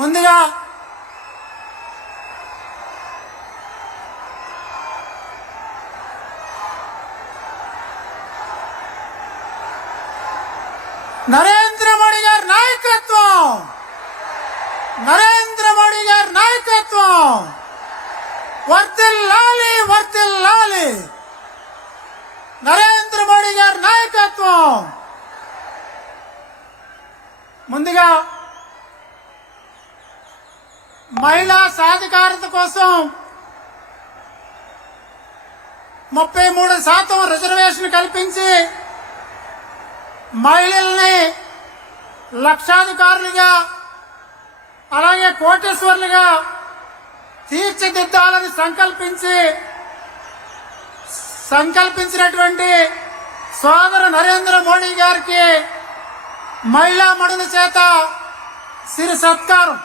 ముందుగా నరేంద్ర మోడీ గారి నాయకత్వం, నరేంద్ర మోడీ గారి నాయకత్వం వర్ధిల్లాలి, వర్ధిల్లాలి. నరేంద్ర మోడీ గారి నాయకత్వం. ముందుగా మహిళా సాధికారత కోసం 33% రిజర్వేషన్ కల్పించి మహిళల్ని లక్షాధికారులుగా అలాగే కోటేశ్వర్లుగా తీర్చిదిద్దాలని సంకల్పించినటువంటి సోదరు నరేంద్ర మోడీ గారికి మహిళా మడుల చేత సిరి సత్కారం.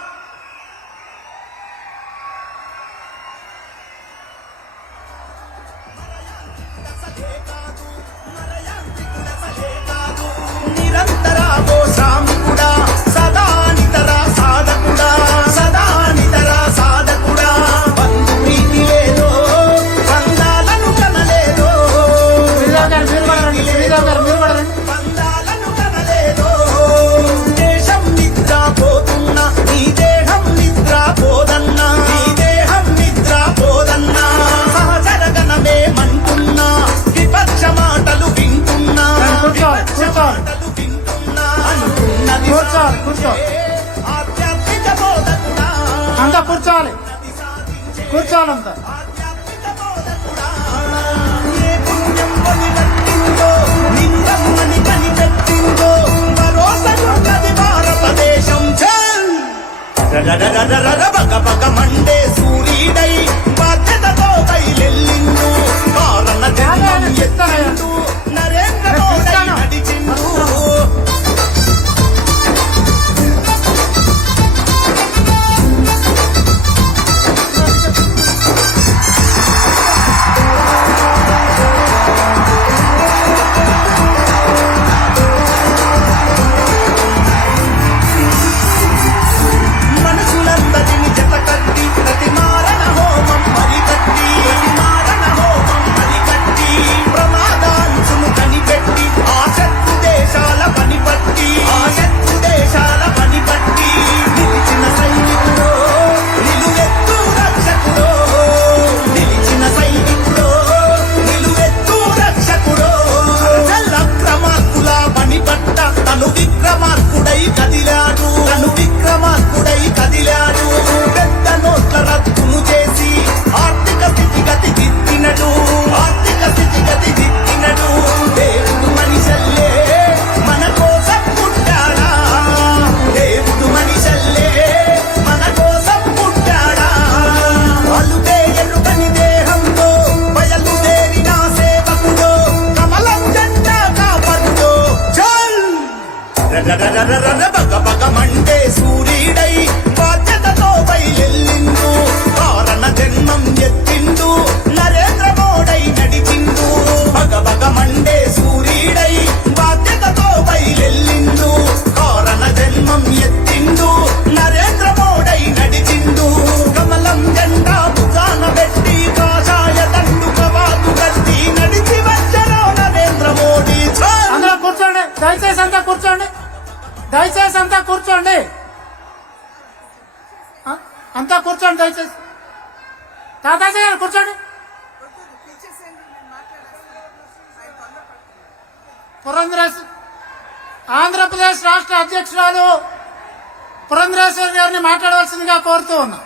అంతా కూర్చోవాలి, కూర్చోవాలంతా. మండే సూర్యుడై బాధ్యతతో బయలెల్లిండు కారణ జన్మం ఎత్తనయండు నరేంద్ర మోడీ నడిచిండు. మండే సూర్యుడై బాధ్యతతో బయలెల్లిండు కారణ జన్మం ఎత్తిండు నరేంద్ర మోడీ నడిచిండు. భగ మండే సూర్యుడై బాధ్యతతో బయలెల్లిండు కారణ జన్మం ఎత్తిండు నరేంద్ర మోడీ నడిచిండు. కమలం జెండా భుజాన పెట్టి కాషాయ దండు కవాతు కట్టి నడిచి వచ్చారో నరేంద్ర మోడీ. అందరూ కూర్చోండి, దయచేసి అంతా కూర్చోండి, దయచేసి అంతా కూర్చోండి, అంతా కూర్చోండి దయచేసి. తాతాజీ గారు కూర్చోండి. ఆంధ్రప్రదేశ్ రాష్ట్ర అధ్యక్షురాలు పురంధరేశ్వరి గారిని మాట్లాడవలసిందిగా కోరుతూ ఉన్నా.